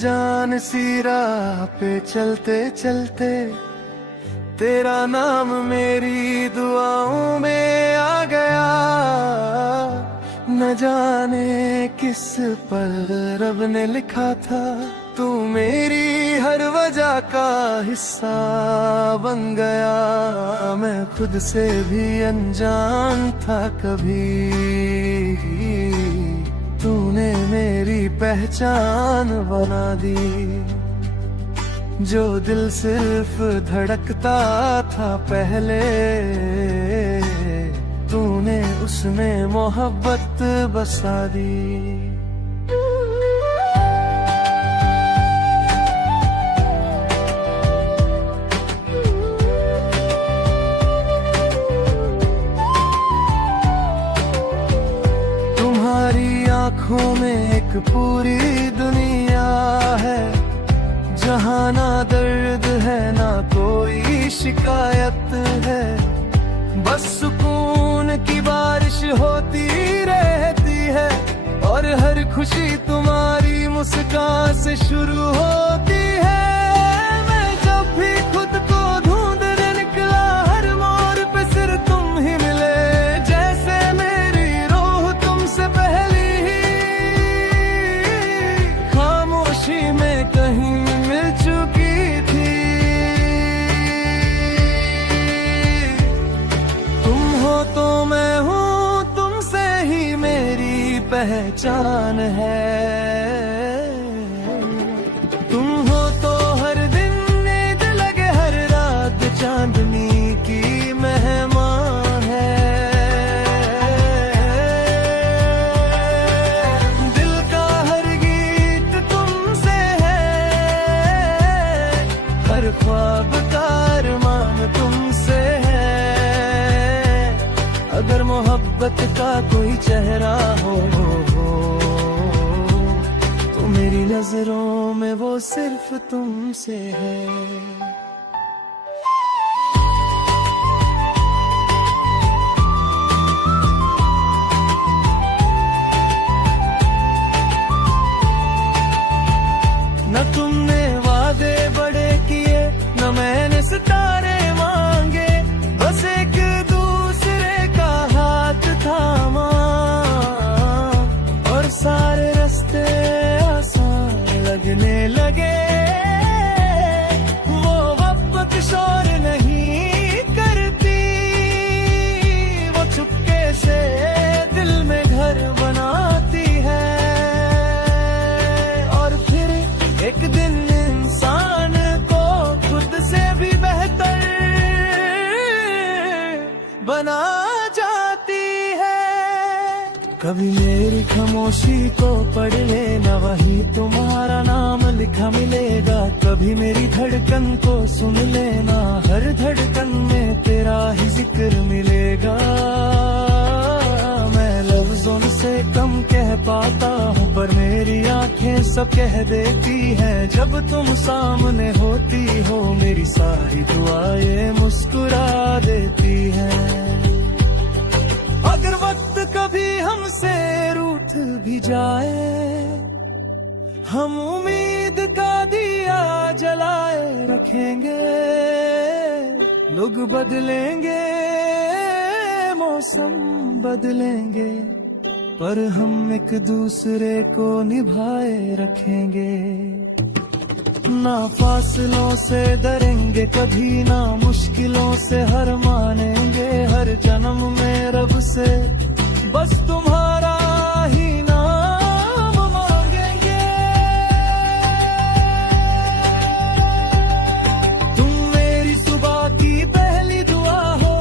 अनजान सी राह पे चलते चलते तेरा नाम मेरी दुआओं में आ गया। न जाने किस पल रब ने लिखा था, तू मेरी हर वजह का हिस्सा बन गया। मैं खुद से भी अनजान था कभी, तूने मेरी पहचान बना दी। जो दिल सिर्फ धड़कता था पहले, तूने उसमें मोहब्बत बसा दी। आँखों में एक पूरी दुनिया है, जहाँ ना दर्द है ना कोई शिकायत है। बस सुकून की बारिश होती रहती है, और हर खुशी तुम्हारी मुस्कान से शुरू होती है। मैं जब भी खुद को ढूंढने निकला, हर मोड़ पे सिर्फ तुम ही मिले। जैसे मेरी रूह तुमसे पहले में कहीं मिल चुकी थी। तुम हो तो मैं हूँ, तुमसे ही मेरी पहचान है। तुम हो तो हर दिन नींद लगे, हर रात चांदनी की मेहमान है। ख्वाब का अरमान तुमसे है। अगर मोहब्बत का कोई चेहरा हो तो मेरी नजरों में वो सिर्फ तुमसे है। न तुमने वादे बड़े किए, न मैंने सितारे मांगे, बस एक दूसरे का हाथ थामा। और सारे रास्ते आसान लगने लगे। वो वक्त शोर नहीं करती, वो चुपके से दिल में घर बनाती है। और फिर एक दिन इंसान को खुद से भी बेहतर बना जाती है। कभी मेरी खामोशी को पढ़ लेना, वही तुम्हारा नाम लिखा मिलेगा। कभी मेरी धड़कन को सुन लेना, हर धड़कन में तेरा ही जिक्र मिलेगा। मैं लफ्जों से कम कह पाता हूँ, पर मेरी आंखें सब कह देती हैं। जब तुम सामने होती हो, मेरी सारी दुआएं मुस्कुरा देती हैं। अगर वक्त कभी हमसे रूठ भी जाए, हम उम्मीद का दिया जलाए रखेंगे। लोग बदलेंगे, मौसम बदलेंगे, पर हम एक दूसरे को निभाए रखेंगे। ना फासलों से डरेंगे कभी, ना मुश्किलों से हार मानेंगे। हर जन्म में रब से बस तुम्हारा ही नाम मांगेंगे। तुम मेरी सुबह की पहली दुआ हो,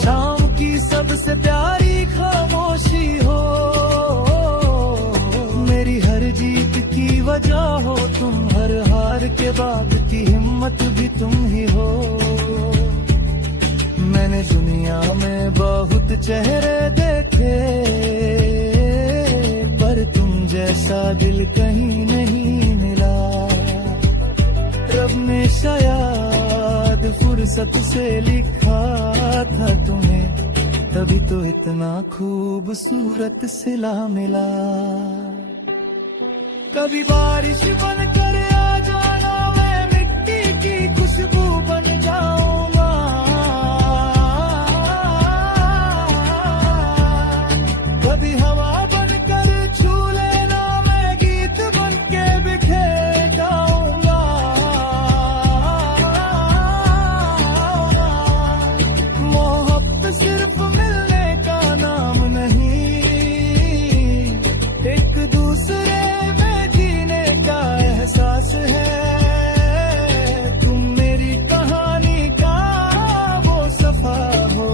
शाम की सबसे प्यारी खामोशी हो। मेरी हर जीत की वजह हो तुम, हर हार के बाद की हिम्मत भी तुम ही हो। मैंने दुनिया में बहुत चेहरे देखे, पर तुम जैसा दिल कहीं नहीं मिला। रब ने शायद फुर्सत से लिखा था तुम्हें, तभी तो इतना खूबसूरत सिला मिला। कभी बारिश बनकर आ जाना, मैं मिट्टी की खुशबू बन जाऊंगा। कभी हवा बनकर छू लेना, मैं गीत बनके बिखेर जाऊंगा। मोहब्बत सिर्फ मिलने का नाम नहीं, एक दूसरे में जीने का एहसास है। तुम मेरी कहानी का वो सफा हो,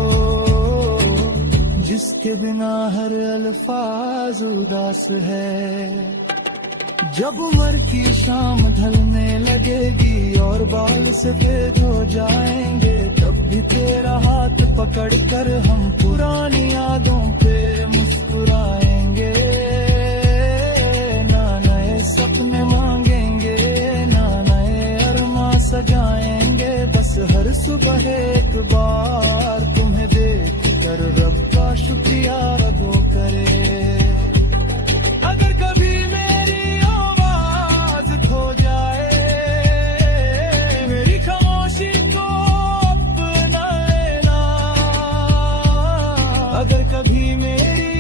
जिसके बिना हर अल्फाज उदास है। जब उम्र की शाम ढलने लगेगी और बाल सफेद हो जाएंगे, तब भी तेरा हाथ पकड़ कर हम पुरानी यादों पे मुस्कुराएंगे। ना नए सपने मांगेंगे, ना नए अरमा सजाएंगे, बस हर सुबह एक बार तुम्हें देख कर रब का शुक्रिया अदा करे। अगर कभी मेरी आवाज खो जाए, मेरी खामोशी को अपना लेना। अगर कभी मेरी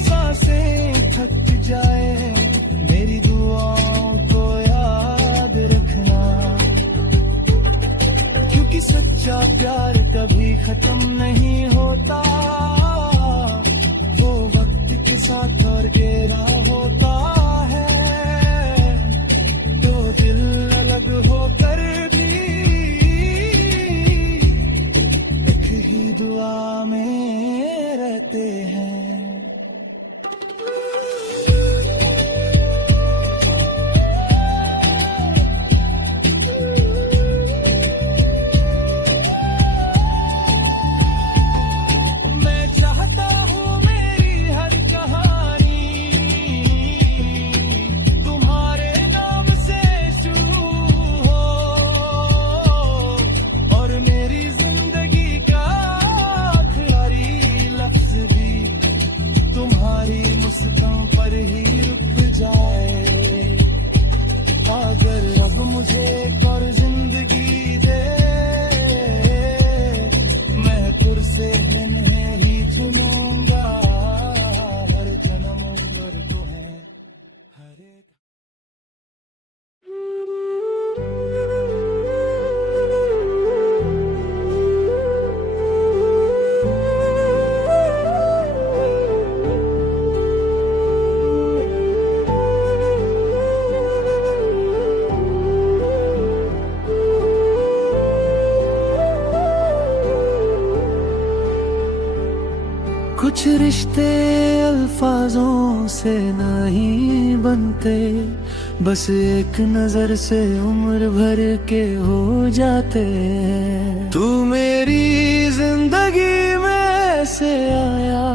सांसें थक जाए, मेरी दुआओं को याद रखना। क्योंकि सच्चा प्यार कभी खत्म नहीं होता, वो वक्त के साथ और गहरा होता है। दो दिल अलग होकर भी एक ही दुआ में रहते हैं। मैं चाहता हूँ मेरी हर कहानी तुम्हारे नाम से शुरू हो, और मेरी जिंदगी का आखिरी लफ्ज भी तुम्हारी मुस्कान पर ही रुक जाए। अगर अब मुझे एक और जिंदगी दे, मैं फिर से इन्हें ही चुनूंगा। हर जन्म उम्र को है हर एक। कुछ रिश्ते अल्फाजों से नहीं बनते, बस एक नजर से उम्र भर के हो जाते हैं। तू मेरी जिंदगी में से आया,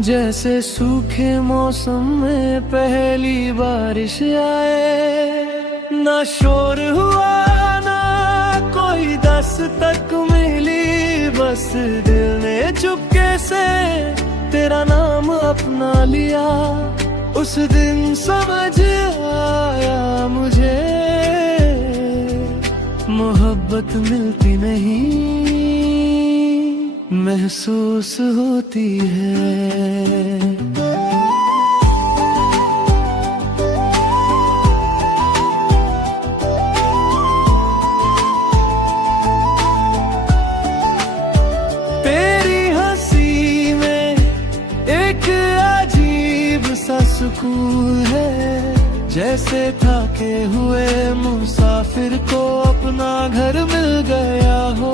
जैसे सूखे मौसम में पहली बारिश आए। ना शोर हुआ ना कोई दस्तक मिली, बस दिल ने चुपके से तेरा नाम अपना लिया। उस दिन समझ आया मुझे, मोहब्बत मिलती नहीं, महसूस होती है। सुकून है, जैसे थके हुए मुसाफिर को अपना घर मिल गया हो।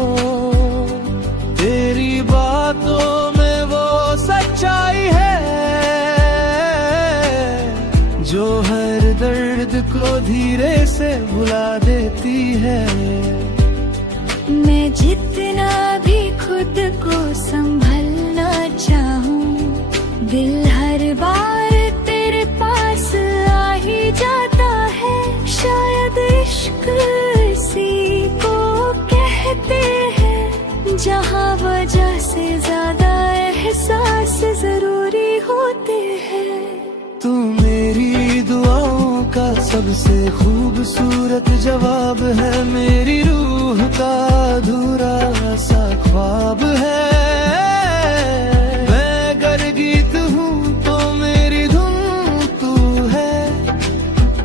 तेरी बातों में वो सच्चाई है, जो हर दर्द को धीरे से भुला देती है। मैं जितना भी खुद को संभलना चाहूं, दिल हर बार तेरे पास आ ही जाता है। शायद इश्क इसी को कहते हैं, जहाँ वजह से ज्यादा एहसास जरूरी होते हैं। तू का सबसे खूबसूरत जवाब है, मेरी रूह का अधूरा सा ख्वाब है। मैं अगर गीत हूँ तो मेरी धुन तू है,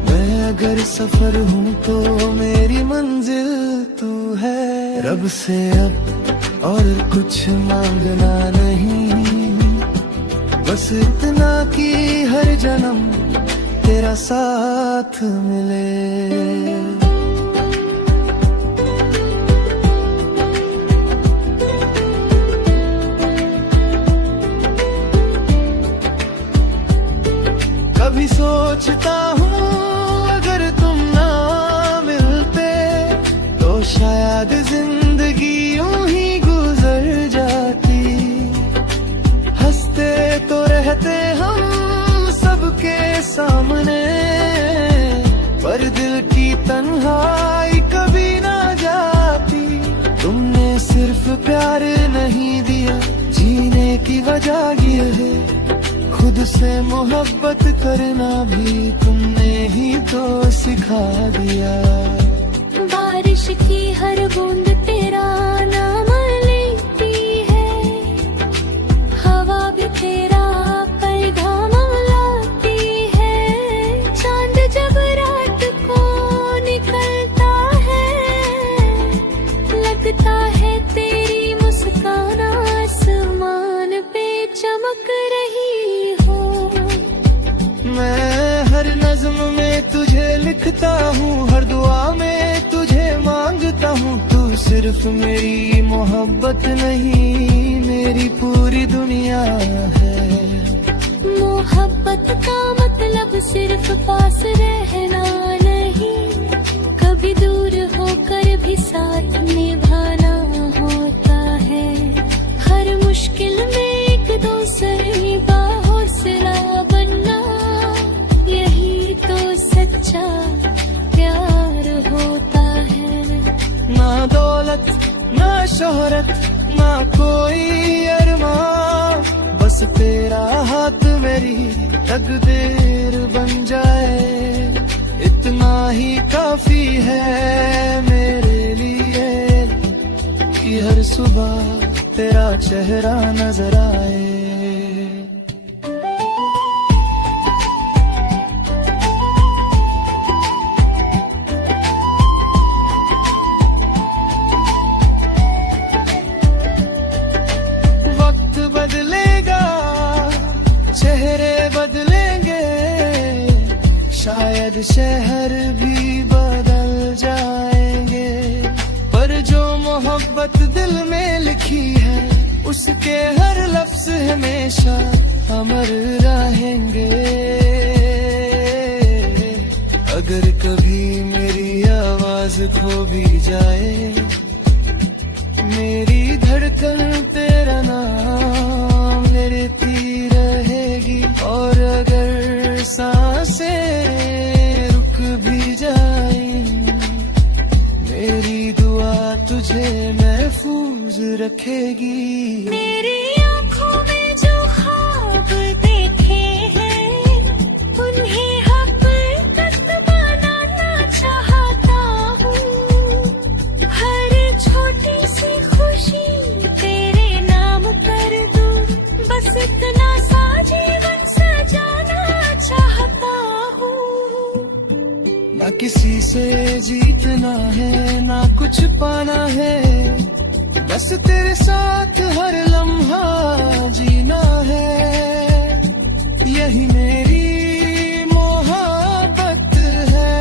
मैं अगर सफर हूँ तो मेरी मंजिल तू है। रब से अब और कुछ मांगना नहीं, बस इतना कि हर जन्म तेरा साथ मिले। कभी सोचता हूँ अगर तुम ना मिलते तो शायद जिंदगी यूं ही गुजर जाती। हंसते तो रहते हम सबके सामने, पर दिल की तन्हाई कभी ना जाती। तुमने सिर्फ प्यार नहीं दिया, जीने की वजह ये है, खुद से मोहब्बत करना भी तुमने ही तो सिखा दिया। बारिश की हर बूंद तेरा नाम लेती है, हवा भी तेरा पैगाम लाती है। चांद जब रात को निकलता है, लगता है तेरी मुस्कान आसमान पे चमक रही हो। मैं हर नज्म में तुझे लिखता हूँ, हर दुआ में तुझे मांगता हूँ। तू सिर्फ मेरी मोहब्बत नहीं, मेरी पूरी दुनिया है। मोहब्बत का मतलब सिर्फ पास रहना नहीं, कभी दूर होकर भी साथ निभाना होता है। हर मुश्किल में एक दूसरे का हौसला बनना, यही तो सच्चा प्यार होता है। ना दौलत ना शोहरत ना कोई अरमान, बस तेरा हाथ मेरी तकदीर बन जाए। इतना ही काफी है मेरे लिए कि हर सुबह तेरा चेहरा नजर आए। वक्त बदलेगा, चेहरे बदलेंगे, शायद शहर भी बदल जाएंगे, पर जो मोहब्बत दिल में लिखी है उसके हर लफ्ज हमेशा अमर रहेंगे। अगर कभी मेरी आवाज खो भी जाए, मेरी धड़कन तेरा नाम लेती रहेगी। और अगर सांसें रुक भी जाएं, मेरी दुआ तुझे महफूज रखेगी। मेरी आँखों में जो ख्वाब देखे हैं, उन्हें हकीकत बनाना चाहता हूँ। हर छोटी सी खुशी तेरे नाम कर दूँ, बस इतना सा जीवन सजाना चाहता हूँ। ना किसी से जीतना है ना कुछ पाना है, बस तेरे साथ हर लम्हा जीना है। यही मेरी मोहब्बत है,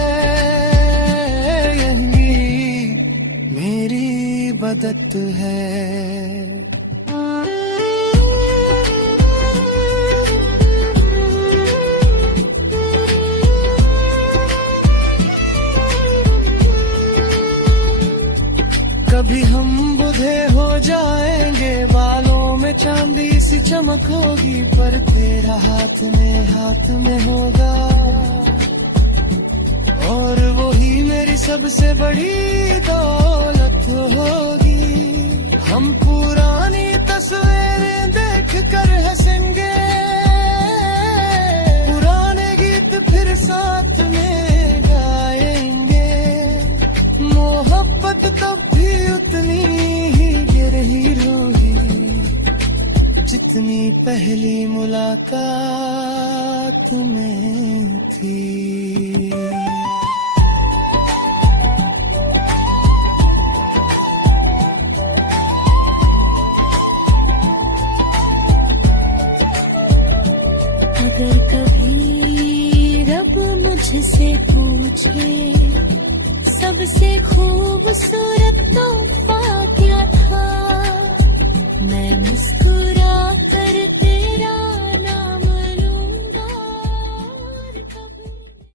यही मेरी बदत है। कभी हम बुढ़े हो जाएंगे, बालों में चांदी सी चमक होगी, पर तेरा हाथ में होगा। और वही मेरी सबसे बड़ी दौलत होगी। हम पुरानी तस्वीरें देख कर हंसेंगे, पुराने गीत फिर साथ में अपनी पहली मुलाकात में थी। अगर कभी रब मुझसे पूछे सबसे खूबसूरत तोहफा क्या था, मैं मुस्कुरा